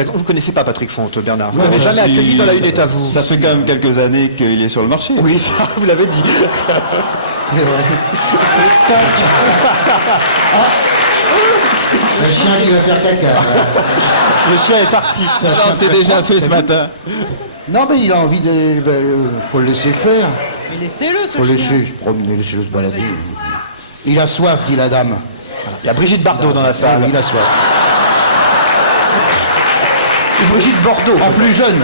présente. Vous connaissez pas Patrick Fonte, Bernard. Vous l'avez jamais accueilli dans la Une est à vous. Ça fait quand même quelques années qu'il est sur le marché. Oui, ça, vous l'avez dit. C'est vrai. Le chien qui va faire caca. Le chien est parti. Non, c'est déjà fait ce matin. Non, mais il a envie de... faut le laisser faire. Mais laissez-le, ce Faut chien. laisser se promener, laissez-le se balader. Il a soif, dit la dame. Il y a Brigitte Bardot dans la salle. Il a soif. Et Brigitte Bordeaux. En plus jeune.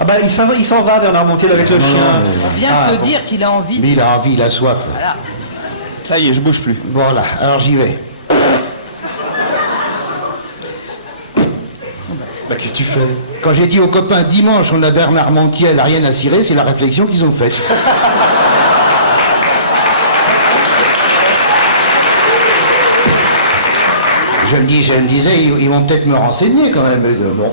Ah bah il s'en va Bernard Montiel avec le chien. On vient de te dire qu'il a envie. Mais il a envie, il a soif. Voilà. Ça y est, je bouge plus. Voilà, alors j'y vais. Bah qu'est-ce que tu fais? Quand j'ai dit aux copains dimanche on a Bernard Montiel, rien à cirer, c'est la réflexion qu'ils ont faite. Je me disais, ils vont peut-être me renseigner quand même. Bon.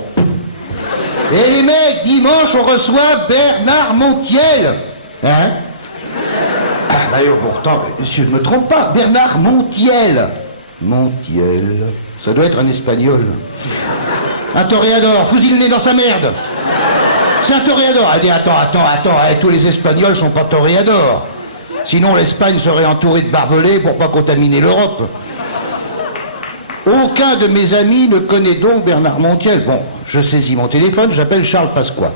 Et les mecs, dimanche on reçoit Bernard Montiel. Hein? Ah, bah, pourtant, je ne me trompe pas, Bernard Montiel. Montiel, ça doit être un espagnol. Un toréador, fusille le nez dans sa merde. C'est un toréador. Elle dit attends, tous les Espagnols sont pas toréadors. Sinon l'Espagne serait entourée de barbelés pour pas contaminer l'Europe. Aucun de mes amis ne connaît donc Bernard Montiel. Bon, je saisis mon téléphone, j'appelle Charles Pasqua.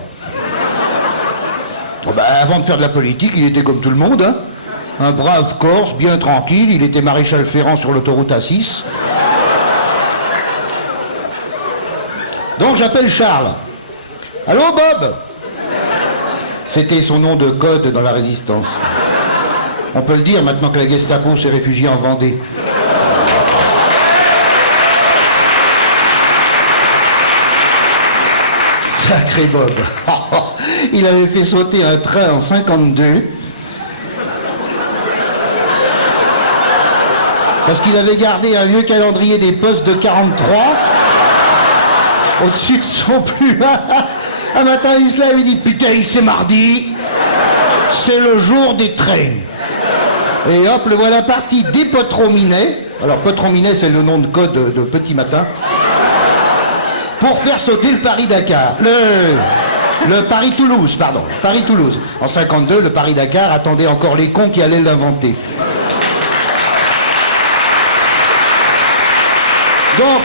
Bon, bah, avant de faire de la politique, il était comme tout le monde, hein. Un brave Corse, bien tranquille, il était maréchal ferrant sur l'autoroute A6. Donc j'appelle Charles. Allô Bob? C'était son nom de code dans la résistance. On peut le dire maintenant que la Gestapo s'est réfugiée en Vendée. Sacré Bob. Il avait fait sauter un train en 52. Parce qu'il avait gardé un vieux calendrier des postes de 43 au-dessus de son plume. Un matin, il se lève et dit putain, c'est mardi, c'est le jour des trains. Et hop, le voilà parti des Potrominet. Alors, Potrominet, c'est le nom de code de Petit Matin. Pour faire sauter le Paris-Dakar. Le Paris-Toulouse, pardon. Paris-Toulouse. En 52, le Paris-Dakar attendait encore les cons qui allaient l'inventer. Donc,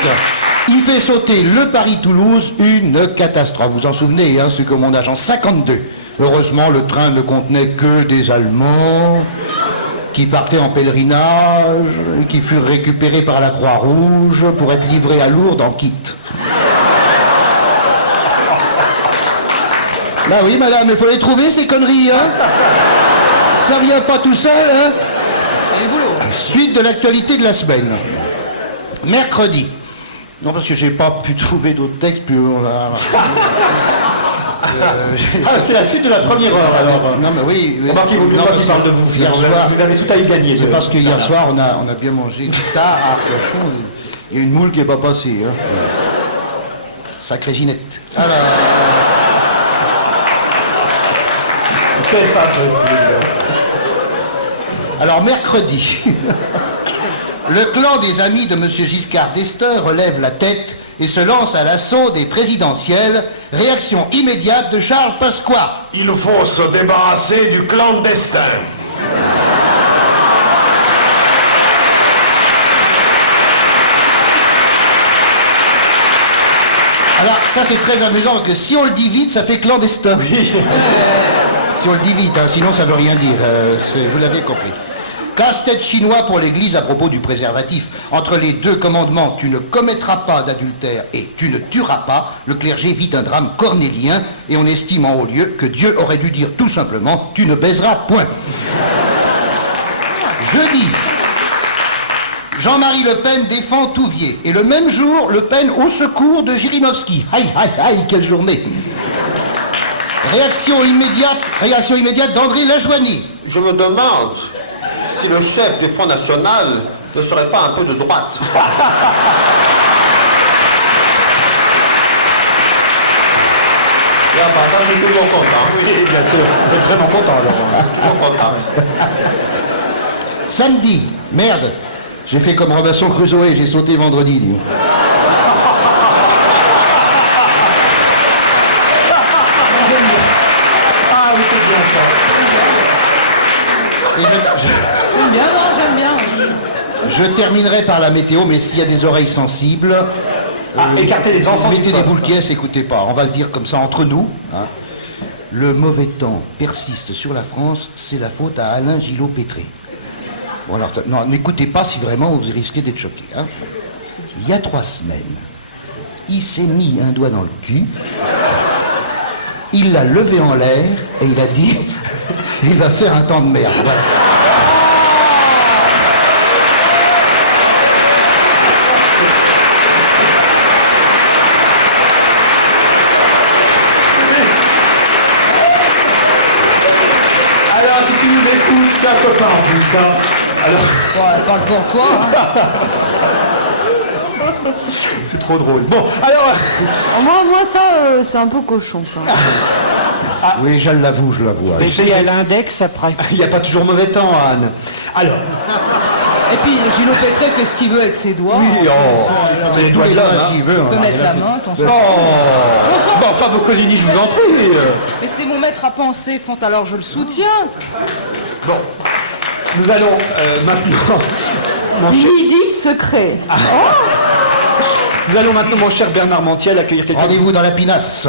il fait sauter le Paris-Toulouse, une catastrophe. Vous vous en souvenez, hein, ce que mon âge en 52. Heureusement, le train ne contenait que des Allemands qui partaient en pèlerinage, qui furent récupérés par la Croix-Rouge pour être livrés à Lourdes en kit. Bah oui, madame, il faut les trouver, ces conneries, hein. Ça vient pas tout seul, hein. Suite de l'actualité de la semaine. Mercredi. Non, parce que j'ai pas pu trouver d'autres textes, puis on a... c'est la suite de la première heure, alors. Non, mais oui. Remarquez, vous non, qui parle de vous. Hier soir, vous avez tout à y gagner. c'est parce que hier soir, on a bien mangé tard à Arcachon. Il y a une moule qui n'est pas passée. Hein. Sacrée Ginette. Alors... C'est pas possible. Alors, mercredi, le clan des amis de M. Giscard d'Estaing relève la tête et se lance à l'assaut des présidentielles. Réaction immédiate de Charles Pasqua. Il faut se débarrasser du clandestin. Alors, ça c'est très amusant parce que si on le dit vite, ça fait clandestin. Si on le dit vite, hein, sinon ça veut rien dire. Vous l'avez compris. Casse-tête chinois pour l'Église à propos du préservatif. Entre les deux commandements, tu ne commettras pas d'adultère et tu ne tueras pas, le clergé vit un drame cornélien et on estime en haut lieu que Dieu aurait dû dire tout simplement, tu ne baiseras point. Jeudi, Jean-Marie Le Pen défend Touvier. Et le même jour, Le Pen au secours de Jirinovski. Aïe, aïe, aïe, quelle journée. Réaction immédiate d'André Lajoigny. Je me demande si le chef du Front National ne serait pas un peu de droite. Là, par ça, je suis toujours content. Oui, bien sûr. Je suis vraiment content, alors. Toujours content. Samedi, merde, j'ai fait comme Robinson Crusoe, j'ai sauté vendredi. Je terminerai par la météo, mais s'il y a des oreilles sensibles... écartez les enfants du Mettez des poste. boules pièces, écoutez pas. On va le dire comme ça entre nous. Hein. Le mauvais temps persiste sur la France, c'est la faute à Alain Gillot-Pétré. Bon alors, non, n'écoutez pas si vraiment vous risquez d'être choqué. Hein. Il y a 3 semaines, il s'est mis un doigt dans le cul, il l'a levé en l'air et il a dit il va faire un temps de merde. Voilà. Alors, si tu nous écoutes, c'est un copain en plus, hein. Alors, Ouais, parle pour toi. Hein. c'est trop drôle. Bon, alors, Moi, ça, c'est un peu cochon, ça. Oui, je l'avoue, je l'avoue. Mais C'est à l'index après. il n'y a pas toujours mauvais temps, Anne. Alors, Et puis Gillot Pétré fait ce qu'il veut avec ses doigts. oui, c'est les doigts de l'homme, hein. s'il veut. Il peut mettre la main, ton Oh, bon, enfin, Boccolini, je vous en prie. Mais c'est mon maître à penser, Font, alors je le soutiens. Bon, nous allons maintenant, mon cher, Midi secret. nous allons maintenant, mon cher Bernard Montiel, accueillir quelqu'un. Rendez-vous dans la pinasse.